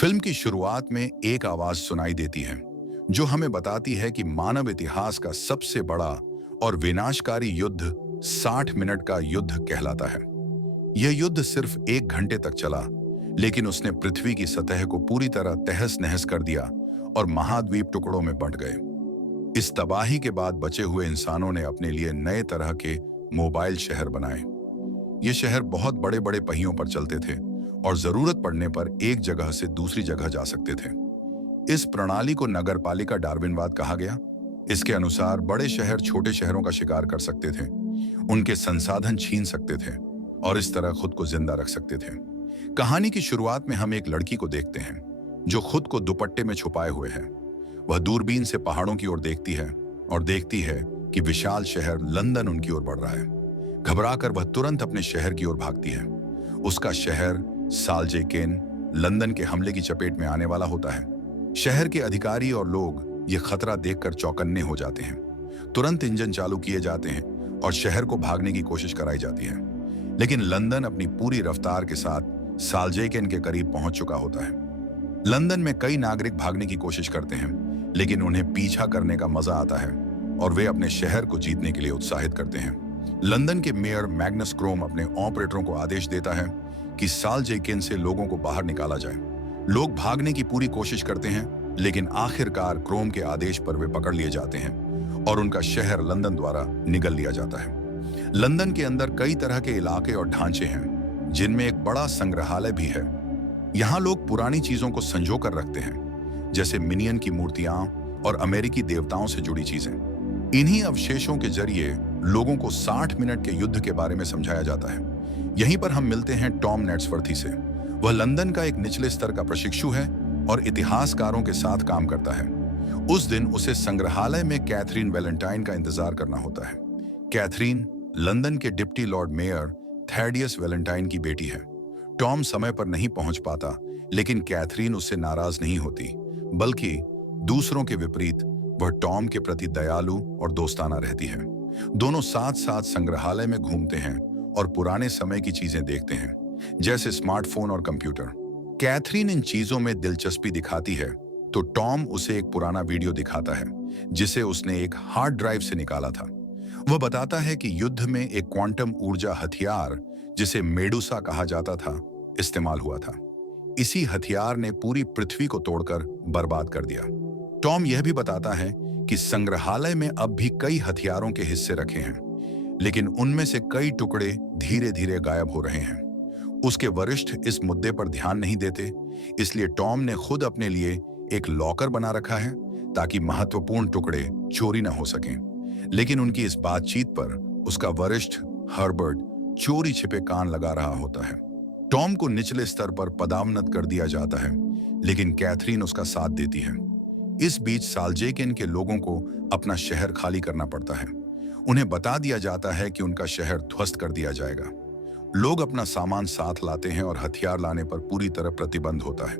Film की शुरुआत में एक आवाज सुनाई देती है जो हमें बताती है कि मानव इतिहास का सबसे बड़ा और विनाशकारी युद्ध 60 मिनट का युद्ध कहलाता है। यह युद्ध सिर्फ 1 घंटे तक चला, लेकिन उसने पृथ्वी की सतह को पूरी तरह तहस नहस कर दिया और महाद्वीप टुकड़ों में बंट गए। इस तबाही के बाद बचे हुए इंसानों ने अपने लिए नए तरह के मोबाइल शहर बनाए। ये शहर बहुत बड़े बड़े पहियों पर चलते थे और जरूरत पड़ने पर एक जगह से दूसरी जगह जा सकते थे। इस प्रणाली को नगरपालिका डार्विनवाद कहा गया। इसके अनुसार बड़े शहर छोटे शहरों का शिकार कर सकते थे, उनके संसाधन छीन सकते थे और इस तरह खुद को जिंदा रख सकते थे। कहानी की शुरुआत में हम एक लड़की को देखते हैं जो खुद को दुपट्टे में छुपाए हुए है। वह दूरबीन से पहाड़ों की ओर देखती है और देखती है कि विशाल शहर लंदन उनकी ओर बढ़ रहा है। घबराकर वह तुरंत अपने शहर की ओर भागती है। उसका शहर सालजेकेन लंदन के हमले की चपेट में आने वाला होता है। शहर के अधिकारी और लोग ये खतरा देखकर चौकन्ने हो जाते हैं। तुरंत इंजन चालू किए जाते हैं और शहर को भागने की कोशिश कराई जाती है, लेकिन लंदन अपनी पूरी रफ्तार के साथ सालजेकेन के करीब पहुंच चुका होता है। लंदन में कई नागरिक भागने की कोशिश करते हैं, लेकिन उन्हें पीछा करने का मजा आता है और वे अपने शहर को जीतने के लिए उत्साहित करते हैं। लंदन के मेयर मैग्नस क्रोम अपने ऑपरेटरों को आदेश देता है कि सालजेकेन से लोगों को बाहर निकाला जाए। लोग भागने की पूरी कोशिश करते हैं, लेकिन आखिरकार क्रोम के आदेश पर वे पकड़ लिए जाते हैं और उनका शहर लंदन द्वारा निगल लिया जाता है। लंदन के अंदर कई तरह के इलाके और ढांचे हैं, जिनमें एक बड़ा संग्रहालय भी है। यहाँ लोग पुरानी चीजों को संजो कर रखते हैं, जैसे मिनियन की मूर्तियां और अमेरिकी देवताओं से जुड़ी चीजें। इन्हीं अवशेषों के जरिए लोगों को 60 मिनट के युद्ध के बारे में समझाया जाता है। यहीं पर हम मिलते हैं टॉम नेट्सवर्थी से। वह लंदन का एक निचले स्तर का प्रशिक्षु है और इतिहासकारों के साथ काम करता है। उस दिन उसे संग्रहालय में कैथरीन वैलेंटाइन का इंतजार करना होता है। कैथरीन लंदन के deputy Lord mayor Thaddeus Valentine की बेटी है। टॉम समय पर नहीं पहुंच पाता, लेकिन कैथरीन उससे नाराज नहीं होती, बल्कि दूसरों के विपरीत वह टॉम के प्रति दयालु और दोस्ताना रहती है। दोनों साथ साथ संग्रहालय में घूमते हैं और पुराने समय की चीजें देखते हैं, जैसे स्मार्टफोन और कंप्यूटर। कैथरीन इन चीजों में दिलचस्पी दिखाती है तो टॉम उसे एक पुराना वीडियो दिखाता है जिसे उसने एक हार्ड ड्राइव से निकाला था। वह बताता है कि युद्ध में एक क्वांटम ऊर्जा हथियार, जिसे मेडुसा कहा जाता था, इस्तेमाल हुआ था। इसी हथियार ने पूरी पृथ्वी को तोड़कर बर्बाद कर दिया। टॉम यह भी बताता है कि संग्रहालय में अब भी कई हथियारों के हिस्से रखे हैं, लेकिन उनमें से कई टुकड़े धीरे धीरे गायब हो रहे हैं। उसके वरिष्ठ इस मुद्दे पर ध्यान नहीं देते, इसलिए टॉम ने खुद अपने लिए एक लॉकर बना रखा है ताकि महत्वपूर्ण टुकड़े चोरी न हो सकें। लेकिन उनकी इस बातचीत पर उसका वरिष्ठ हर्बर्ट चोरी छिपे कान लगा रहा होता है। टॉम को निचले स्तर पर पदावनत कर दिया जाता है, लेकिन कैथरीन उसका साथ देती है। इस बीच सालजेकेन के लोगों को अपना शहर खाली करना पड़ता है। उन्हें बता दिया जाता है कि उनका शहर ध्वस्त कर दिया जाएगा। लोग अपना सामान साथ लाते हैं और हथियार लाने पर पूरी तरह प्रतिबंध होता है,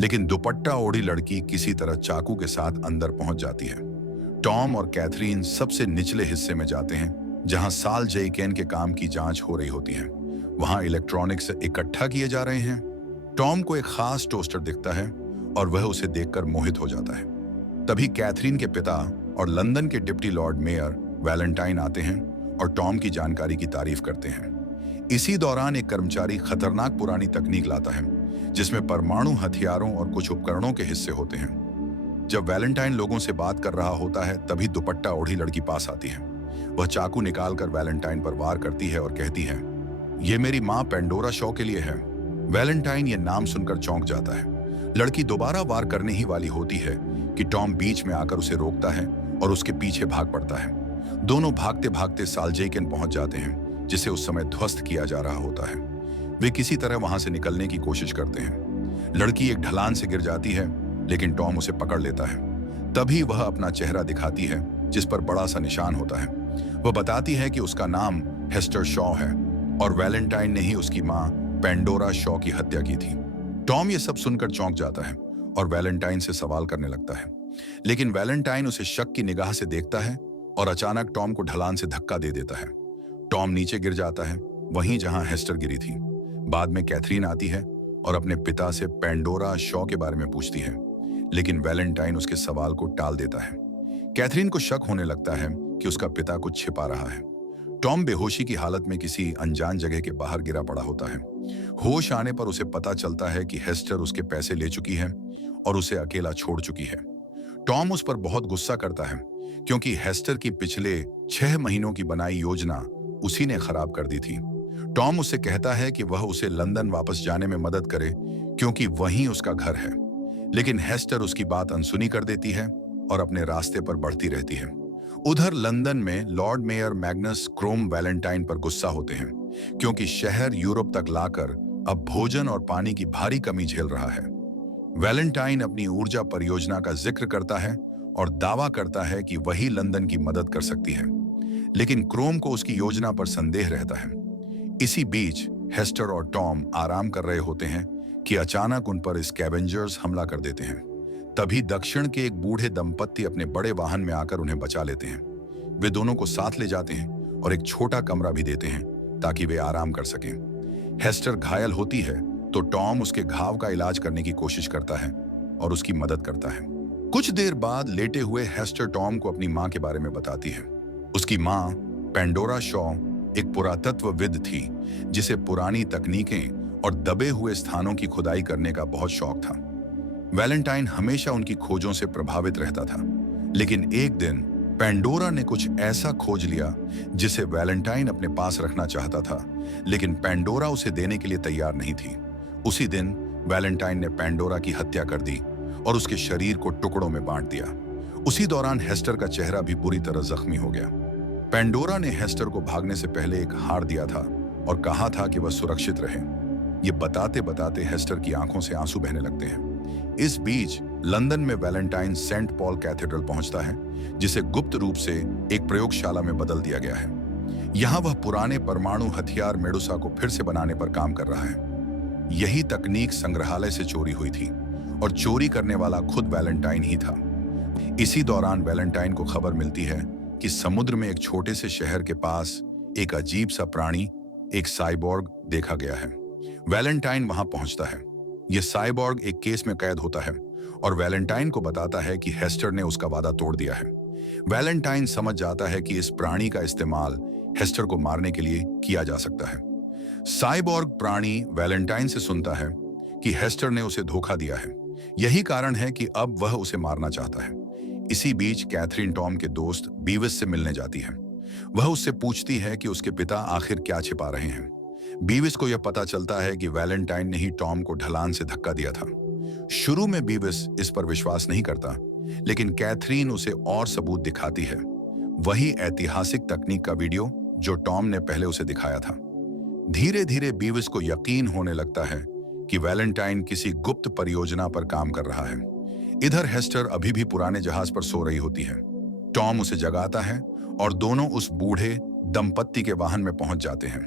लेकिन दुपट्टा ओढ़ी लड़की किसी तरह चाकू के साथ अंदर पहुंच जाती है। टॉम और कैथरीन सबसे निचले हिस्से में जाते हैं, जहां सालजेकेन के काम की जांच हो रही होती है। वहां इलेक्ट्रॉनिक्स इकट्ठा किए जा रहे हैं। टॉम को एक खास टोस्टर दिखता है और वह उसे देखकर मोहित हो जाता है। तभी कैथरीन के पिता और लंदन के डिप्टी लॉर्ड मेयर वैलेंटाइन आते हैं और टॉम की जानकारी की तारीफ करते हैं। इसी दौरान एक कर्मचारी खतरनाक पुरानी तकनीक लाता है, जिसमें परमाणु हथियारों और कुछ उपकरणों के हिस्से होते हैं। जब वैलेंटाइन लोगों से बात कर रहा होता है, तभी दुपट्टा ओढ़ी लड़की पास आती है। वह चाकू निकालकर वैलेंटाइन पर वार करती है और कहती है, "यह मेरी माँ पेंडोरा शॉ के लिए है।" वैलेंटाइन ये नाम सुनकर चौंक जाता है। लड़की दोबारा वार करने ही वाली होती है कि टॉम बीच में आकर उसे रोकता है और उसके पीछे भाग पड़ता है। दोनों भागते भागते सालजेकेन पहुंच जाते हैं, जिसे उस समय ध्वस्त किया जा रहा होता है। वे किसी तरह वहां से निकलने की कोशिश करते हैं। लड़की एक ढलान से गिर जाती है, लेकिन टॉम उसे पकड़ लेता है। तभी वह अपना चेहरा दिखाती है, जिस पर बड़ा सा निशान होता है। वह बताती है कि उसका नाम हेस्टर शॉ है और वैलेंटाइन ने ही उसकी माँ पेंडोरा शॉ की हत्या की थी। टॉम ये सब सुनकर चौंक जाता है और वैलेंटाइन से सवाल करने लगता है, लेकिन वैलेंटाइन उसे शक की निगाह से देखता है और अचानक टॉम को ढलान से धक्का दे देता है। टॉम नीचे गिर जाता है, वहीं जहां हेस्टर गिरी थी। बाद में कैथरीन आती है और अपने पिता से पेंडोरा शॉ के बारे में पूछती है, लेकिन वैलेंटाइन उसके सवाल को टाल देता है। कैथरीन को शक होने लगता है कि उसका पिता कुछ छिपा रहा है। टॉम बेहोशी की हालत में किसी अनजान जगह के बाहर गिरा पड़ा होता है। होश आने पर उसे पता चलता है कि हेस्टर उसके पैसे ले चुकी है और उसे अकेला छोड़ चुकी है। टॉम उस पर बहुत गुस्सा करता है क्योंकि हेस्टर की पिछले 6 महीनों की बनाई योजना उसी ने खराब कर दी थी। टॉम उससे कहता है कि वह उसे लंदन वापस जाने में मदद करे क्योंकि वहीं उसका घर है, लेकिन हेस्टर उसकी बात अनसुनी कर देती है और अपने रास्ते पर बढ़ती रहती है। उधर लंदन में Lord mayor Magnus Chrome Valentine पर गुस्सा होते हैं क्योंकि शहर यूरोप तक लाकर अब भोजन और पानी की भारी कमी झेल रहा है। वैलेंटाइन अपनी ऊर्जा परियोजना का जिक्र करता है और दावा करता है कि वही लंदन की मदद कर सकती है, लेकिन क्रोम को उसकी योजना पर संदेह रहता है। इसी बीच हेस्टर और टॉम आराम कर रहे होते हैं कि अचानक उन पर स्कैवेंजर्स हमला कर देते हैं। तभी दक्षिण के एक बूढ़े दंपत्ति अपने बड़े वाहन में आकर उन्हें बचा लेते हैं। वे दोनों को साथ ले जाते हैं और एक छोटा कमरा भी देते हैं ताकि वे आराम कर सकें। हेस्टर घायल होती है तो टॉम उसके घाव का इलाज करने की कोशिश करता है और उसकी मदद करता है। कुछ देर बाद लेटे हुए हेस्टर टॉम को अपनी मां के बारे में बताती है। उसकी मां पेंडोरा शॉ एक पुरातत्वविद थी जिसे पुरानी तकनीकें और दबे हुए स्थानों की खुदाई करने का बहुत शौक था। वैलेंटाइन हमेशा उनकी खोजों से प्रभावित रहता था, लेकिन एक दिन पेंडोरा ने कुछ ऐसा खोज लिया जिसे वैलेंटाइन अपने पास रखना चाहता था, लेकिन पेंडोरा उसे देने के लिए तैयार नहीं थी। उसी दिन वैलेंटाइन ने पेंडोरा की हत्या कर दी और उसके शरीर को टुकड़ों में बांट दिया। उसी दौरान हेस्टर का चेहरा भी बुरी तरह जख्मी हो गया। पेंडोरा ने हेस्टर को भागने से पहले एक हार दिया था और कहा था कि वह सुरक्षित रहे। ये बताते बताते हेस्टर की आंखों से आंसू बहने लगते हैं। इस बीच लंदन में वैलेंटाइन सेंट पॉल कैथेड्रल पहुंचता है, जिसे गुप्त रूप से एक प्रयोगशाला में बदल दिया गया है। यहां वह पुराने परमाणु हथियार मेडुसा को फिर से बनाने पर काम कर रहा है। यही तकनीक संग्रहालय से चोरी हुई थी और चोरी करने वाला खुद वैलेंटाइन ही था। इसी दौरान वैलेंटाइन को खबर मिलती है कि समुद्र में एक छोटे से शहर के पास एक अजीब सा प्राणी, एक साइबॉर्ग देखा गया है। वैलेंटाइन वहां पहुंचता है। यह साइबॉर्ग एक केस में कैद होता है और वैलेंटाइन को बताता है कि हेस्टर ने उसका वादा तोड़ दिया है। वैलेंटाइन समझ जाता है कि इस प्राणी का इस्तेमाल हेस्टर को मारने के लिए किया जा सकता है। साइबॉर्ग प्राणी वैलेंटाइन से सुनता है कि हेस्टर ने उसे धोखा दिया है। यही कारण है कि अब वह उसे मारना चाहता है। इसी बीच कैथरीन टॉम के दोस्त बीविस से मिलने जाती है। वह उससे पूछती है कि उसके पिता आखिर क्या छिपा रहे हैं। बीविस को यह पता चलता है कि वैलेंटाइन ने ही टॉम को ढलान से धक्का दिया था। शुरू में बीविस इस पर विश्वास नहीं करता, लेकिन कैथरीन उसे और सबूत दिखाती है। वही ऐतिहासिक तकनीक का वीडियो जो टॉम ने पहले उसे दिखाया था। धीरे धीरे बीविस को यकीन होने लगता है कि वैलेंटाइन किसी गुप्त परियोजना पर काम कर रहा है। इधर हेस्टर अभी भी पुराने जहाज पर सो रही होती है। टॉम उसे जगाता है और दोनों उस बूढ़े दंपत्ति के वाहन में पहुंच जाते हैं,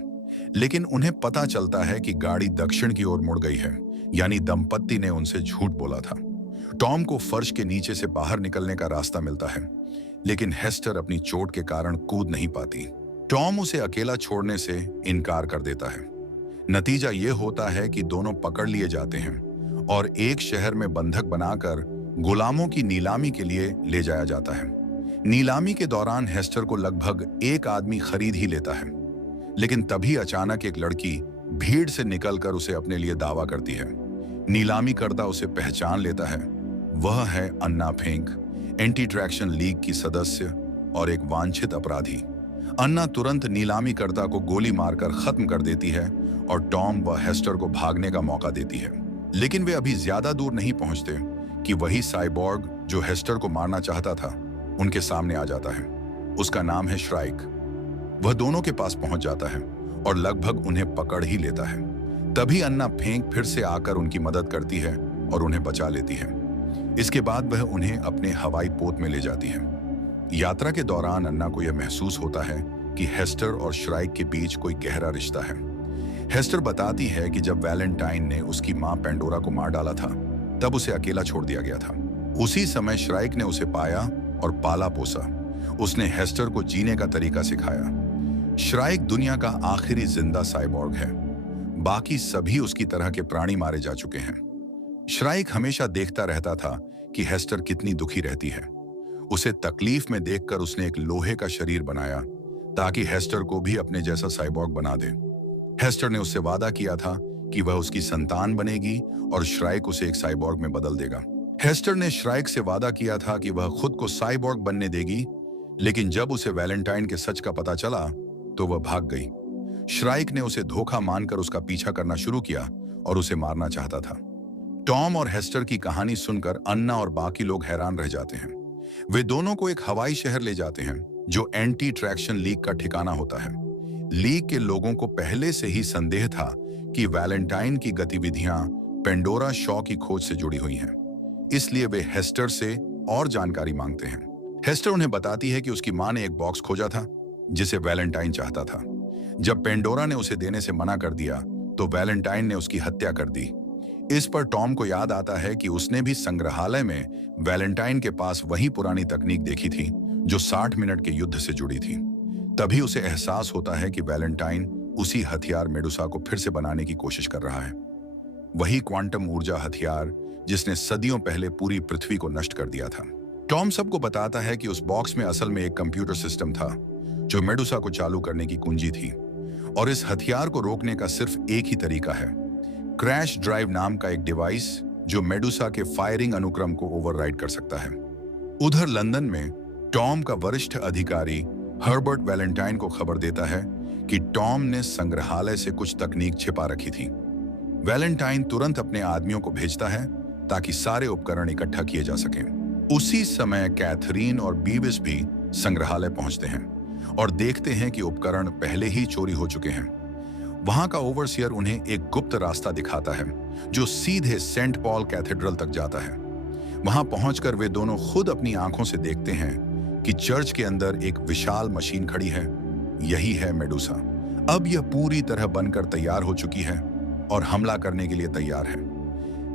लेकिन उन्हें पता चलता है कि गाड़ी दक्षिण की ओर मुड़ गई है, यानी दंपत्ति ने उनसे झूठ बोला था। टॉम को फर्श के नीचे से बाहर निकलने का रास्ता मिलता है, लेकिन हेस्टर अपनी चोट के कारण कूद नहीं पाती। टॉम उसे अकेला छोड़ने से इनकार कर देता है। नतीजा यह होता है कि दोनों पकड़ लिए जाते हैं और एक शहर में बंधक बनाकर गुलामों की नीलामी के लिए ले जाया जाता है। नीलामी के दौरान हेस्टर को लगभग एक आदमी खरीद ही लेता है, लेकिन तभी अचानक एक लड़की भीड़ से निकलकर उसे अपने लिए दावा करती है। नीलामी करता उसे पहचान लेता है। वह है अन्ना फेंक, एंटी ट्रैक्शन लीग की सदस्य और एक वांछित अपराधी। अन्ना तुरंत नीलामी करता को गोली मारकर खत्म कर देती है और टॉम व हेस्टर को भागने का मौका देती है। लेकिन वे अभी ज्यादा दूर नहीं पहुंचते कि वही साइबॉर्ग जो हेस्टर को मारना चाहता था उनके सामने आ जाता है। उसका नाम है श्राइक। वह दोनों के पास पहुंच जाता है और लगभग उन्हें पकड़ ही लेता है। तभी अन्ना फेंक फिर से आकर उनकी मदद करती है और उन्हें बचा लेती है। इसके बाद वह उन्हें अपने हवाई पोत में ले जाती है। यात्रा के दौरान अन्ना को यह महसूस होता है कि हेस्टर और श्राइक के बीच कोई गहरा रिश्ता है। हेस्टर बताती है कि जब वैलेंटाइन ने उसकी मां पेंडोरा को मार डाला था, तब उसे अकेला छोड़ दिया गया था। उसी समय श्राइक ने उसे पाया और पाला पोसा। उसने हेस्टर को जीने का तरीका सिखाया। श्राइक दुनिया का आखिरी जिंदा साइबॉर्ग है। बाकी सभी उसकी तरह के प्राणी मारे जा चुके हैं। श्राइक हमेशा देखता रहता था कि हेस्टर कितनी दुखी रहती है। उसे तकलीफ में देखकर उसने एक लोहे का शरीर बनाया ताकि हेस्टर को भी अपने जैसा साइबॉर्ग बना दे। हेस्टर ने उससे वादा किया था कि वह उसकी संतान बनेगी और श्राइक उसे एक साइबॉर्ग में बदल देगा। हेस्टर ने श्राइक से वादा किया था कि वह खुद को साइबॉर्ग बनने देगी, लेकिन जब उसे वैलेंटाइन के सच का पता चला तो वह भाग गई। श्राइक ने उसे धोखा मानकर उसका पीछा करना शुरू किया और उसे मारना चाहता था। टॉम और हेस्टर की कहानी सुनकर अन्ना और बाकी लोग हैरान रह जाते हैं। वे दोनों को एक हवाई शहर ले जाते हैं जो एंटी ट्रैक्शन लीग का ठिकाना होता है। लीग के लोगों को पहले से ही संदेह था कि वैलेंटाइन की गतिविधियां पेंडोरा शॉ की खोज से जुड़ी हुई हैं, इसलिए वे हेस्टर से और जानकारी मांगते हैं। हेस्टर उन्हें बताती है कि उसकी मां ने एक बॉक्स खोजा था जिसे वैलेंटाइन चाहता था। जब पेंडोरा ने उसे देने से मना कर दिया तो वैलेंटाइन ने उसकी हत्या कर दी। इस पर टॉम को याद आता है कि उसने भी संग्रहालय में वैलेंटाइन के पास वही पुरानी तकनीक देखी थी जो 60 मिनट के युद्ध से जुड़ी थी। तभी उसे एहसास होता है कि वैलेंटाइन उसी हथियार मेडुसा को फिर से बनाने की कोशिश कर रहा है, वही क्वांटम ऊर्जा हथियार जिसने सदियों पहले पूरी पृथ्वी को नष्ट कर दिया था। टॉम सबको बताता है कि उस बॉक्स में असल में एक कंप्यूटर सिस्टम था जो मेडुसा को चालू करने की कुंजी थी, और इस हथियार को रोकने का सिर्फ एक ही तरीका है, क्रैश ड्राइव नाम का एक डिवाइस जो मेडुसा के फायरिंग अनुक्रम को ओवरराइड कर सकता है। उधर लंदन में टॉम का वरिष्ठ अधिकारी हर्बर्ट वैलेंटाइन को खबर देता है कि टॉम ने संग्रहालय से कुछ तकनीक छिपा रखी थी। वैलेंटाइन तुरंत अपने आदमियों को भेजता है ताकि सारे उपकरण इकट्ठा किए जा सकें। उसी समय कैथरीन और बीविस भी संग्रहालय पहुंचते हैं और देखते हैं कि उपकरण पहले ही चोरी हो चुके हैं। वहां का ओवरसियर उन्हें एक गुप्त रास्ता दिखाता है जो सीधे सेंट पॉल कैथेड्रल तक जाता है। वहां पहुंचकर वे दोनों खुद अपनी आंखों से देखते हैं कि चर्च के अंदर एक विशाल मशीन खड़ी है। यही है मेडुसा। अब यह पूरी तरह बनकर तैयार हो चुकी है और हमला करने के लिए तैयार है।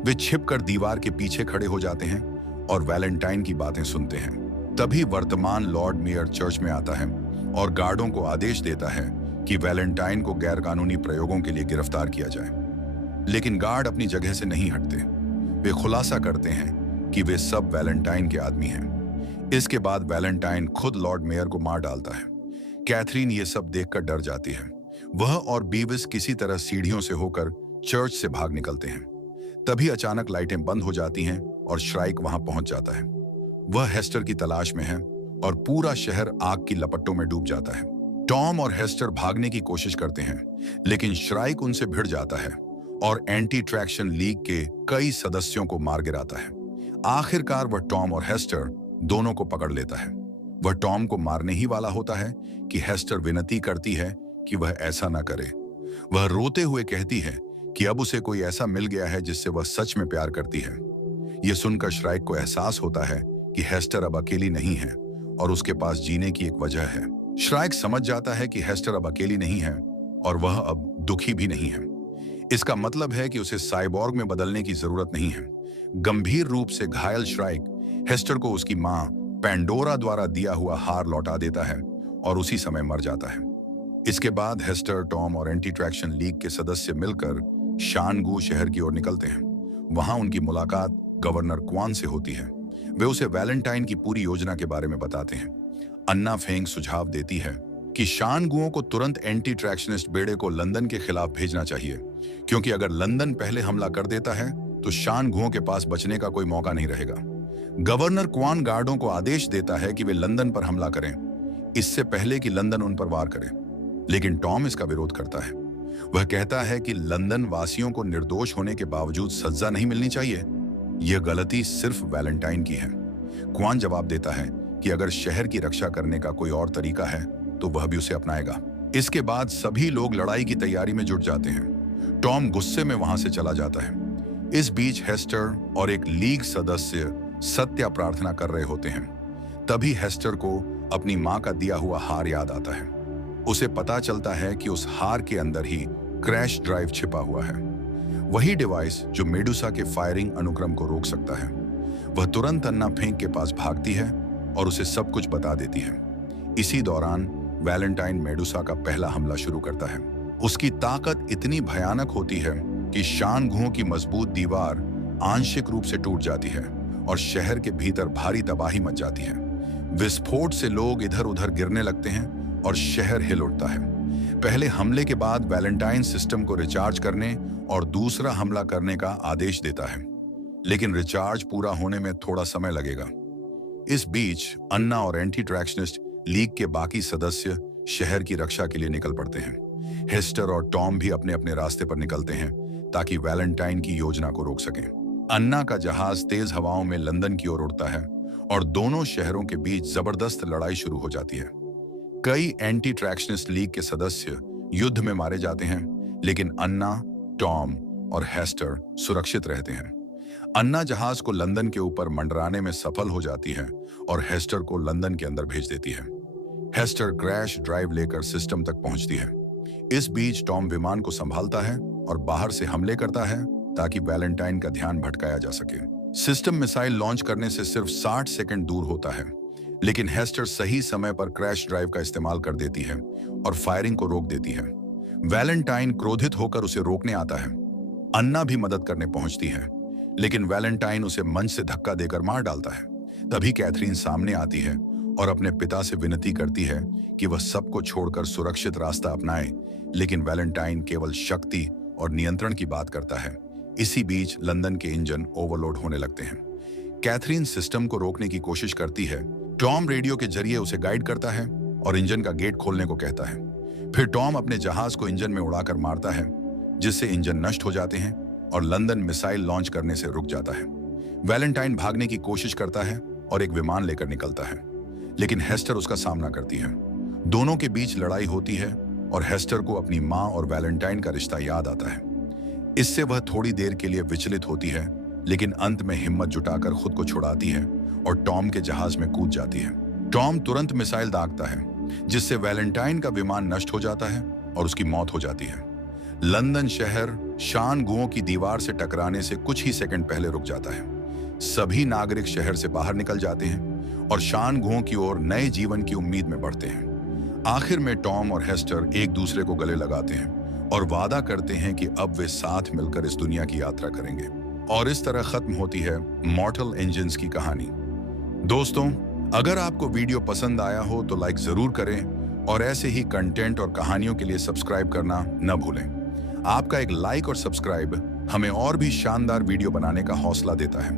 वे छिपकर दीवार के पीछे खड़े हो जाते हैं और वैलेंटाइन की बातें सुनते हैं। तभी वर्तमान लॉर्ड मेयर चर्च में आता है और गार्डों को आदेश देता है कि वैलेंटाइन को गैरकानूनी प्रयोगों के लिए गिरफ्तार किया जाए, लेकिन गार्ड अपनी जगह से नहीं हटते। वे खुलासा करते हैं कि वे सब वैलेंटाइन के आदमी हैं। इसके बाद वैलेंटाइन खुद लॉर्ड मेयर को मार डालता है। कैथरीन ये सब देखकर डर जाती है। वह और बीविस किसी तरह सीढ़ियों से होकर चर्च से भाग निकलते हैं। तभी अचानक लाइटें बंद हो जाती हैं और श्राइक वहां पहुंच जाता है। वह हेस्टर की तलाश में है और पूरा शहर आग की लपटों में डूब जाता है। टॉम और हेस्टर भागने की कोशिश करते हैं, लेकिन श्राइक उनसे भिड़ जाता है और एंटी ट्रैक्शन लीग के कई सदस्यों को मार गिराता है। आखिरकार वह टॉम और हेस्टर दोनों को पकड़ लेता है। वह टॉम को मारने ही वाला होता है कि हेस्टर विनती करती है कि वह ऐसा ना करे। वह रोते हुए कहती है कि अब उसे कोई ऐसा मिल गया है जिससे वह सच में प्यार करती है। यह सुनकर श्राइक को एहसास होता है कि हेस्टर अब अकेली नहीं है और उसके पास जीने की एक वजह है। श्राइक समझ जाता है कि हेस्टर अब अकेली नहीं है और वह अब दुखी भी नहीं है। इसका मतलब है कि उसे साइबॉर्ग में बदलने की जरूरत नहीं है। गंभीर रूप से घायल श्राइक हेस्टर को उसकी मां पेंडोरा द्वारा दिया हुआ हार लौटा देता है और उसी समय मर जाता है। इसके बाद हेस्टर, टॉम और एंटी ट्रैक्शन लीग के सदस्य मिलकर शानगू शहर की ओर निकलते हैं। वहां उनकी मुलाकात गवर्नर क्वान से होती है। वे उसे वैलेंटाइन की पूरी योजना के बारे में बताते हैं। अन्ना फेंग सुझाव देती है कि शानगुओं को तुरंत एंटी ट्रैक्शनिस्ट बेड़े को लंदन के खिलाफ भेजना चाहिए, क्योंकि अगर लंदन पहले हमला कर देता है तो शानगुओं के पास बचने का कोई मौका नहीं रहेगा। गवर्नर क्वान गार्डों को आदेश देता है कि वे लंदन पर हमला करें, इससे पहले कि लंदन उन पर वार करे, लेकिन टॉम इसका विरोध करता है। वह कहता है कि लंदन वासियों को निर्दोष होने के बावजूद सजा नहीं मिलनी चाहिए। यह गलती सिर्फ वैलेंटाइन की है। क्वान जवाब देता है कि अगर शहर की रक्षा करने का कोई और तरीका है तो वह भी उसे अपनाएगा। इसके बाद सभी लोग लड़ाई की तैयारी में जुट जाते हैं। टॉम गुस्से में वहां से चला जाता है। इस बीच हेस्टर और एक लीग सदस्य सत्या प्रार्थना कर रहे होते हैं। तभी हेस्टर को अपनी मां का दिया हुआ हार याद आता है। उसे पता चलता है कि उस हार के अंदर ही क्रैश ड्राइव छिपा हुआ है, वही डिवाइस जो मेडुसा के फायरिंग अनुक्रम को रोक सकता है। वह तुरंत अन्ना फेंक के पास भागती है और उसे सब कुछ बता देती है। इसी दौरान वैलेंटाइन मेडुसा का पहला हमला शुरू करता है। उसकी ताकत इतनी भयानक होती है कि शानगुओं की मजबूत दीवार आंशिक रूप से टूट जाती है और शहर के भीतर भारी तबाही मच जाती है। विस्फोट से लोग इधर उधर गिरने लगते हैं और शहर हिल उठता है। पहले हमले के बाद वैलेंटाइन सिस्टम को रिचार्ज करने और दूसरा हमला करने का आदेश देता है, लेकिन रिचार्ज पूरा होने में थोड़ा समय लगेगा। इस बीच अन्ना और एंटी ट्रैक्शनिस्ट लीग के बाकी सदस्य शहर की रक्षा के लिए निकल पड़ते हैं। हेस्टर और टॉम भी अपने अपने रास्ते पर निकलते हैं ताकि वैलेंटाइन की योजना को रोक सकें। अन्ना का जहाज तेज हवाओं में लंदन की ओर उड़ता है और दोनों शहरों के बीच जबरदस्त लड़ाई शुरू हो जाती है। कई एंटी ट्रैक्शनिस्ट लीग के सदस्य युद्ध में मारे जाते हैं, लेकिन अन्ना, टॉम और हेस्टर सुरक्षित रहते हैं। अन्ना जहाज को लंदन के ऊपर मंडराने में सफल हो जाती है और हेस्टर को लंदन के अंदर भेज देती है। हेस्टर क्रैश ड्राइव लेकर सिस्टम तक पहुंचती है। इस बीच टॉम विमान को संभालता है और बाहर से हमले करता है ताकि वैलेंटाइन का ध्यान भटकाया जा सके। सिस्टम मिसाइल लॉन्च करने से सिर्फ 60 सेकंड दूर होता है, लेकिन हेस्टर सही समय पर क्रैश ड्राइव का इस्तेमाल कर देती है और फायरिंग को रोक देती है। वैलेंटाइन क्रोधित होकर उसे रोकने आता है। अन्ना भी मदद करने पहुंचती है, लेकिन वैलेंटाइन उसे मंच से धक्का देकर मार डालता है। तभी कैथरीन सामने आती है और अपने पिता से विनती करती है कि वह सबको छोड़कर सुरक्षित रास्ता अपनाए, लेकिन वैलेंटाइन केवल शक्ति और नियंत्रण की बात करता है। इसी बीच लंदन के इंजन ओवरलोड होने लगते हैं। कैथरीन सिस्टम को रोकने की कोशिश करती है। टॉम रेडियो के जरिए उसे गाइड करता है और इंजन का गेट खोलने को कहता है। फिर टॉम अपने जहाज को इंजन में उड़ाकर मारता है, जिससे इंजन नष्ट हो जाते हैं और लंदन मिसाइल लॉन्च करने से रुक जाता है। वैलेंटाइन भागने की कोशिश करता है और एक विमान लेकर निकलता है, लेकिन हेस्टर उसका सामना करती है। दोनों के बीच लड़ाई होती है और हेस्टर को अपनी माँ और वैलेंटाइन का रिश्ता याद आता है। इससे वह थोड़ी देर के लिए विचलित होती है, लेकिन अंत में हिम्मत जुटाकर खुद को छुड़ाती है और टॉम के जहाज में कूद जाती है। टॉम तुरंत मिसाइल दागता है, जिससे वैलेंटाइन का विमान नष्ट हो जाता है और उसकी मौत हो जाती है। लंदन शहर शानगुओं की दीवार से टकराने से कुछ ही सेकंड पहले रुक जाता है। सभी नागरिक शहर से बाहर निकल जाते हैं और शानगुओं की ओर नए जीवन की उम्मीद में बढ़ते हैं। आखिर में टॉम और हेस्टर एक दूसरे को गले लगाते हैं और वादा करते हैं कि अब वे साथ मिलकर इस दुनिया की यात्रा करेंगे। और इस तरह खत्म होती है मॉर्टल इंजन्स की कहानी। दोस्तों, अगर आपको वीडियो पसंद आया हो तो लाइक जरूर करें और ऐसे ही कंटेंट और कहानियों के लिए सब्सक्राइब करना न भूलें। आपका एक लाइक और सब्सक्राइब हमें और भी शानदार वीडियो बनाने का हौसला देता है।